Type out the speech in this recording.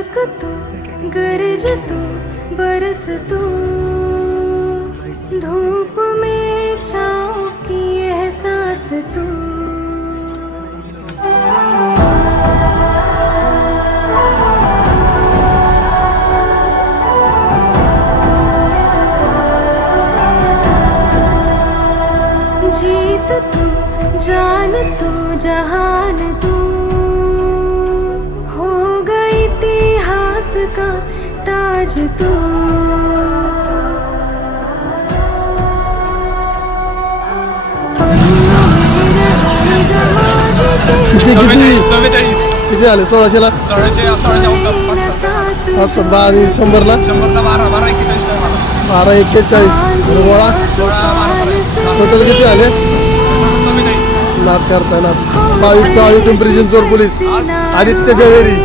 धड़क तू गरज तू बरस तू धूप में छाँव की एहसास तू जीत तू जान तू जहान तू हो गई इतिहास का ताज तू किती आले 1600ला 512 आणि 100ला 1241 गोळा टोटल किती आले नाथ करताना 22 पिंपरी चिंचवड पोलीस आदित्य जवेरी